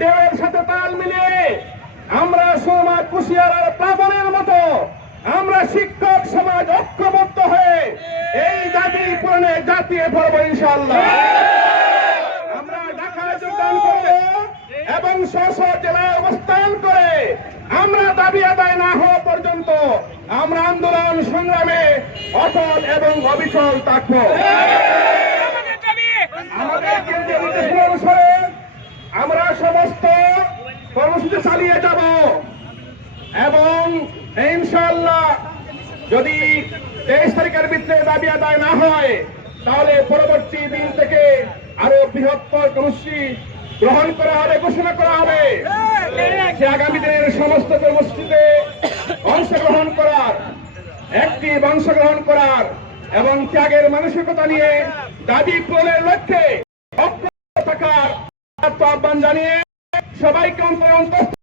ঢেউয়ের সাথে তাল মিলিয়ে আমরা সমাজ কুশিয়ার আর প্লাবনের মতো, আমরা শিক্ষক সমাজ ঐক্যবদ্ধ হয়ে এই দাবি পূরণে জাতীয় পর্ব ইনশাআল্লাহ। আমরা ঢাকায় যোগদান করব এবং স্ব জেলায় অবস্থান করে আমরা দাবি আদায় না হওয়া পর্যন্ত আমরা আন্দোলন সংগ্রামে অটল এবং অবিচল থাকব। আমাদের কেন্দ্রীয় নির্দেশনা অনুসারে আমরা সমস্ত কর্মসূচি চালিয়ে যাব। এবং ইনশাআল্লাহ যদি তেইশ তারিখের ভিতরে দাবি আদায় না হয়, তাহলে পরবর্তী দিন থেকে আরও বৃহত্তর কর্মসূচি গ্রহণ করা হবে, ঘোষণা করা হবে। সে আগামী দিনের সমস্ত কর্মসূচিতে অংশগ্রহণ করার, একটি অংশগ্রহণ করার এবং ত্যাগের মানসিকতা নিয়ে দাবি পূরণের লক্ষ্যে থাকার আহ্বান জানিয়ে সবাইকে অন্তর অন্তস্থ